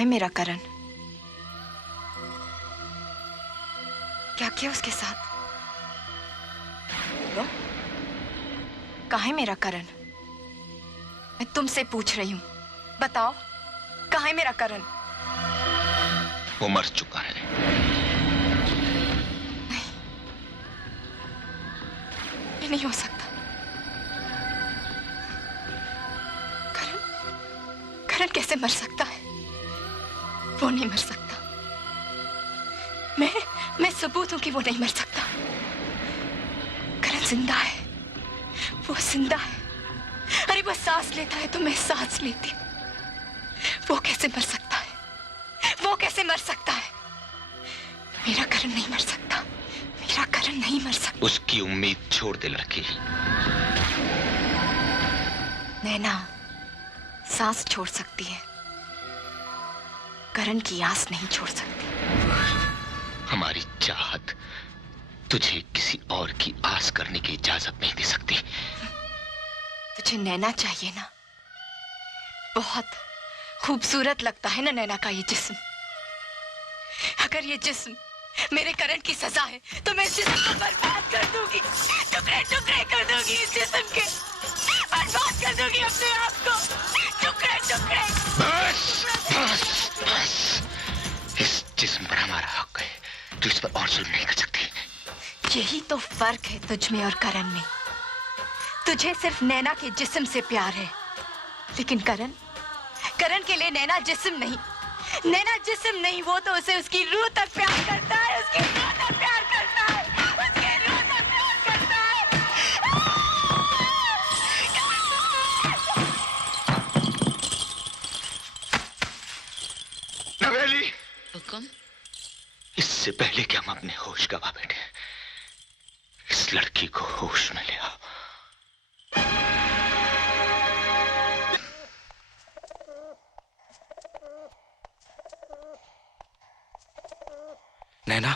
है मेरा करण? क्या किया उसके साथ? बोलो, कहाँ है मेरा करण? मैं तुमसे पूछ रही हूँ, बताओ कहाँ है मेरा करण? वो मर चुका है। नहीं, ये नहीं हो सकता। करण कैसे मर सकता है? वो नहीं मर सकता। मैं सबूत हूं कि वो नहीं मर सकता। करण जिंदा है, वो जिंदा है। अरे वो सांस लेता है तो मैं सांस लेती हूं। वो कैसे मर सकता है? वो कैसे मर सकता है? मेरा करण नहीं मर सकता। मेरा करण नहीं मर सकता। उसकी उम्मीद छोड़ दे लड़की। नैना सांस छोड़ सकती है, करण की आस नहीं छोड़ सकती। हमारी चाहत तुझे किसी और की आस करने की इजाजत नहीं दे सकती। तुझे नैना चाहिए ना? बहुत खूबसूरत लगता है ना नैना का ये जिस्म। अगर ये जिस्म मेरे करण की सजा है तो मैं इस जिस्म को बर्बाद कर दूंगी, टुकड़े टुकड़े कर दूंगी इस जिस्म के, बर्बाद कर दूंगी अपने आप को, टुकड़े टुकड़े। बस बस बस, इस जिस्म पर हमारा हक है, तू इस पर और जुल्म नहीं कर सकती। यही तो फर्क है तुझ में और करण में। तुझे सिर्फ नैना के जिस्म से प्यार है, लेकिन करण के लिए नैना जिस्म नहीं, नैना जिस्म नहीं, वो तो उसे उसकी रूह तक प्यार करता है, उसकी रूह तक प्यार करता है, उसकी रूह तक प्यार करता है। नवेली, हुक्म। इससे पहले कि हम अपने होश गवा बैठे, इस लड़की को होश में ले आओ। नैना,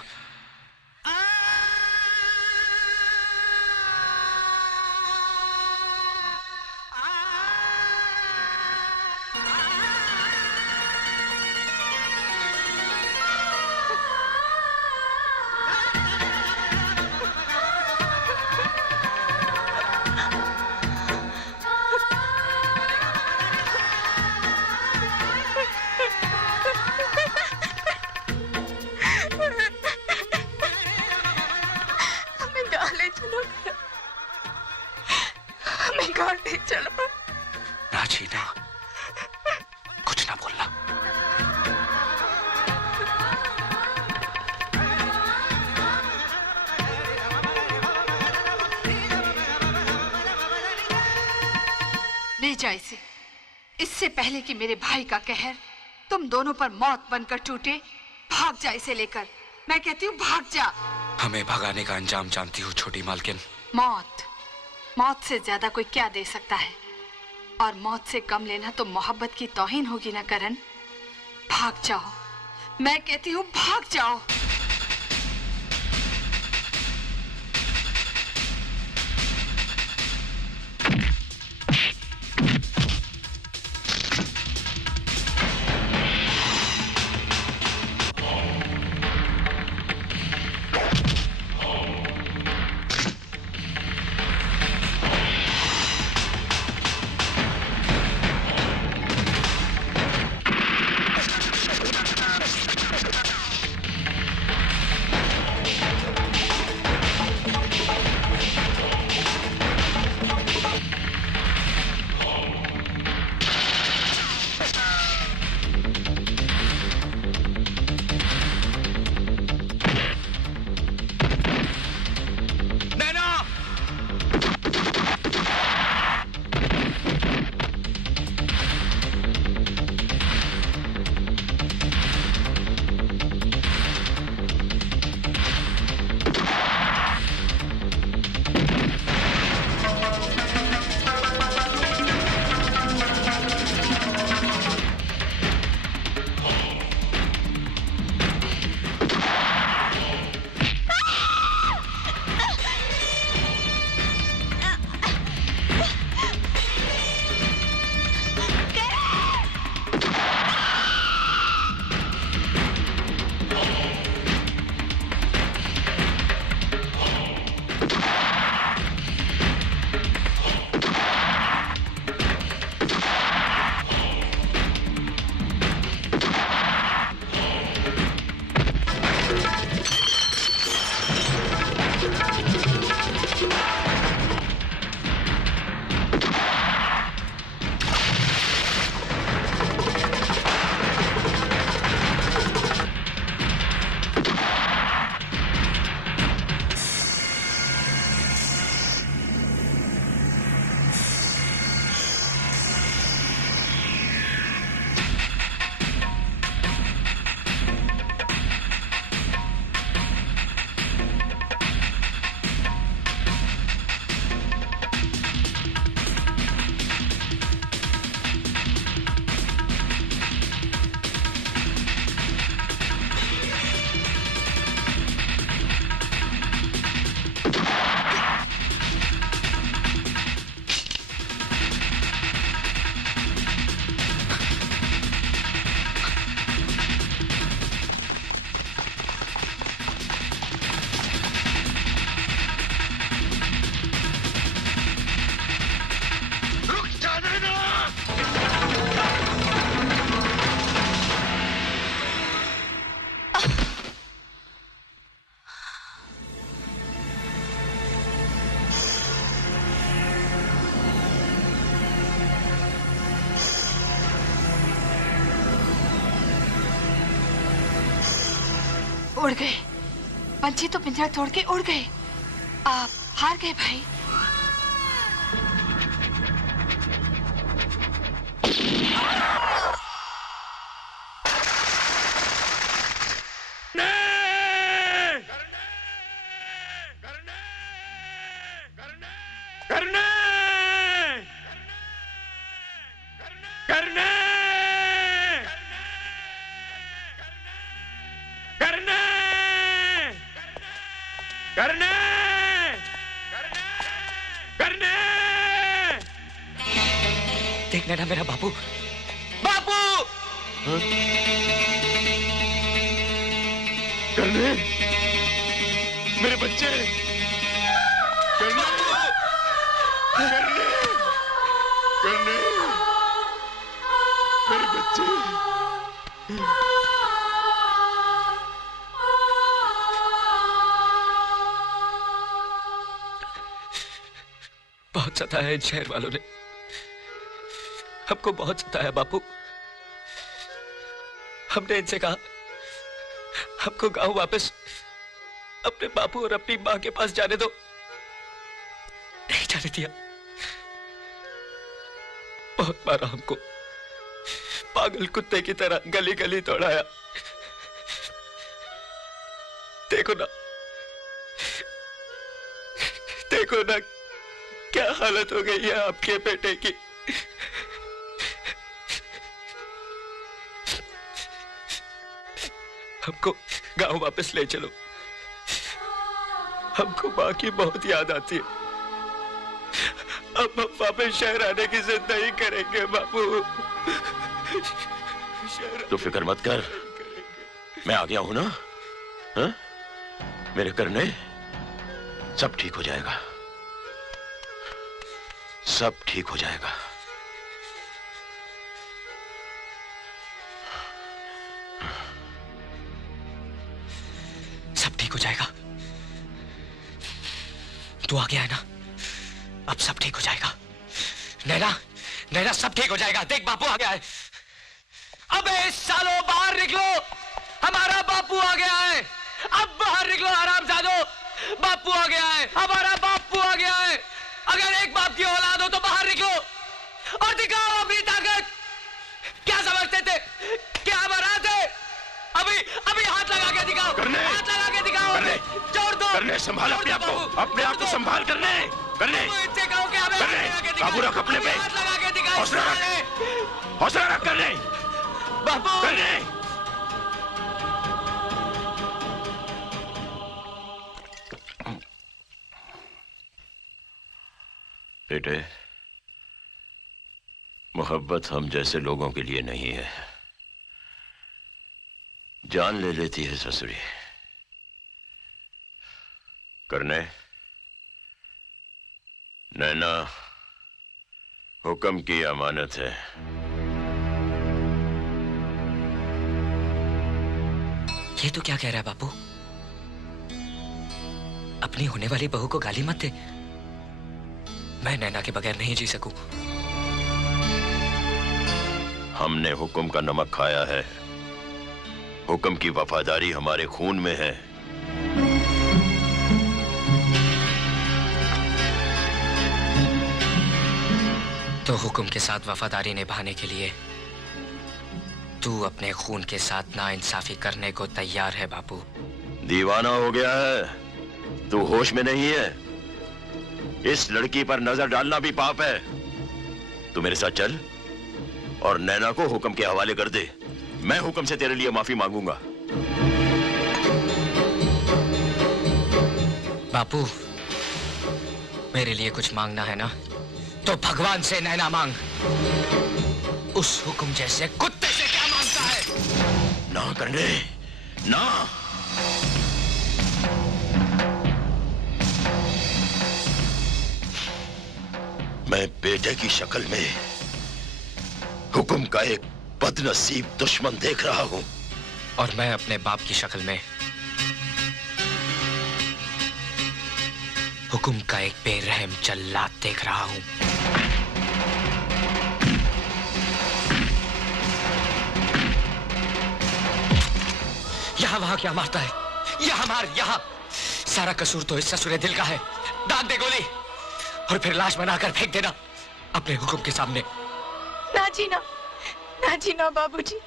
चलो ना जीना, कुछ ना बोलना। ले जा इसे, इससे पहले कि मेरे भाई का कहर तुम दोनों पर मौत बनकर टूटे। भाग जा इसे लेकर, मैं कहती हूँ भाग जा। हमें भगाने का अंजाम जानती हूँ छोटी मालकिन। मौत से ज्यादा कोई क्या दे सकता है, और मौत से कम लेना तो मोहब्बत की तौहीन होगी ना करण। भाग जाओ, मैं कहती हूँ भाग जाओ। उड़ गए। पंछी तो पिंजरा तोड़ के उड़ गए। आप हार गए भाई। देखना ना मेरा बापू। बापू! करने मेरे बच्चे, करने करने करने मेरे बच्चे। बहुत सताया इन शहर वालों ने, हमको बहुत सताया बापू। हमने इनसे कहा हमको गांव वापस अपने बापू और अपनी मां के पास जाने दो, नहीं जाने दिया। बहुत मारा हमको, पागल कुत्ते की तरह गली गली दौड़ाया। देखो ना क्या हालत हो गई है आपके बेटे की। हमको गांव वापस ले चलो, हमको मां की बहुत याद आती है। अब हम वापस शहर आने की जिद नहीं करेंगे बापू। तो फिक्र मत कर, मैं आ गया हूं ना। हा? मेरे करने सब ठीक हो जाएगा, सब ठीक हो जाएगा। सब ठीक हो जाएगा। तू आ गया है ना, अब सब ठीक हो जाएगा। नैना सब ठीक हो जाएगा। देख बापू आ गया है। अबे सालो बाहर निकलो, हमारा बापू आ गया है। अब बाहर निकलो हरामजादो, बापू आ गया है, हमारा बापू आ गया है। अगर एक बाप की औलाद हो तो बाहर निकलो और दिखाओ अपनी ताकत। क्या समझते थे, क्या हमारा थे? अभी हाथ लगा के दिखाओ, हाथ लगा के दिखाओ। जोड़ दो। करने संभाल अपने आप को, अपने आप को संभाल। करने इनसे कहो कि हमें काबू रख अपने पे, हाथ लगा के दिखाओ। हौसला रख करने। बापू करने बेटे, मोहब्बत हम जैसे लोगों के लिए नहीं है, जान ले लेती है ससुरी। करने नैना हुक्म की अमानत है। ये तो क्या कह रहा है बापू? अपनी होने वाली बहू को गाली मत दे। मैं नैना के बगैर नहीं जी सकूं। हमने हुक्म का नमक खाया है, हुक्म की वफादारी हमारे खून में है। तो हुक्म के साथ वफादारी निभाने के लिए तू अपने खून के साथ नाइंसाफी करने को तैयार है बापू? दीवाना हो गया है तू, होश में नहीं है। इस लड़की पर नजर डालना भी पाप है। तू मेरे साथ चल और नैना को हुक्म के हवाले कर दे। मैं हुक्म से तेरे लिए माफी मांगूंगा। बापू मेरे लिए कुछ मांगना है ना, तो भगवान से नैना मांग। उस हुक्म जैसे कुत्ते से क्या मांगता है? ना करने ना। मैं बेटे की शक्ल में हुक्म का एक बदनसीब दुश्मन देख रहा हूं, और मैं अपने बाप की शक्ल में हुक्म का एक बेरहम जल्लाद देख रहा हूं। यहां वहां क्या मारता है? यहाँ मार, यहाँ। सारा कसूर तो इस ससुरे दिल का है। दाग दे गोली और फिर लाश बनाकर फेंक देना अपने हुक्म के सामने। ना जी ना, ना जी ना बाबूजी,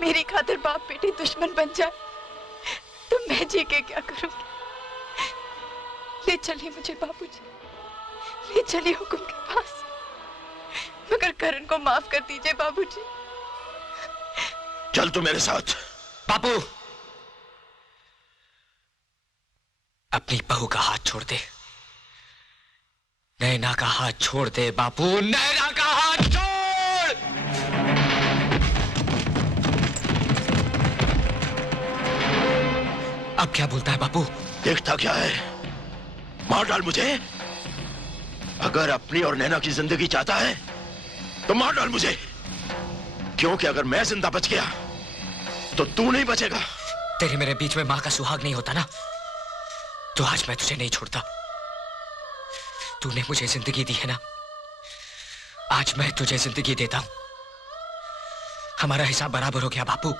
मेरी खातिर बाप बेटे दुश्मन बन जाए तो मैं जी के क्या करूंगी। ले चलिए मुझे बाबूजी, ले चलिए हुक्म के पास, मगर करण को माफ कर दीजिए बाबूजी। चल तू मेरे साथ। बापू, अपनी बहू का हाथ छोड़ दे। नैना का हाथ छोड़ दे बापू, नैना का हाथ छोड़। अब क्या बोलता है बापू? देखता क्या है, मार डाल मुझे। अगर अपनी और नैना की जिंदगी चाहता है तो मार डाल मुझे, क्योंकि अगर मैं जिंदा बच गया तो तू नहीं बचेगा। तेरे मेरे बीच में मां का सुहाग नहीं होता ना, तो आज मैं तुझे नहीं छोड़ता। तूने मुझे जिंदगी दी है ना, आज मैं तुझे जिंदगी देता हूं। हमारा हिसाब बराबर हो गया बापू।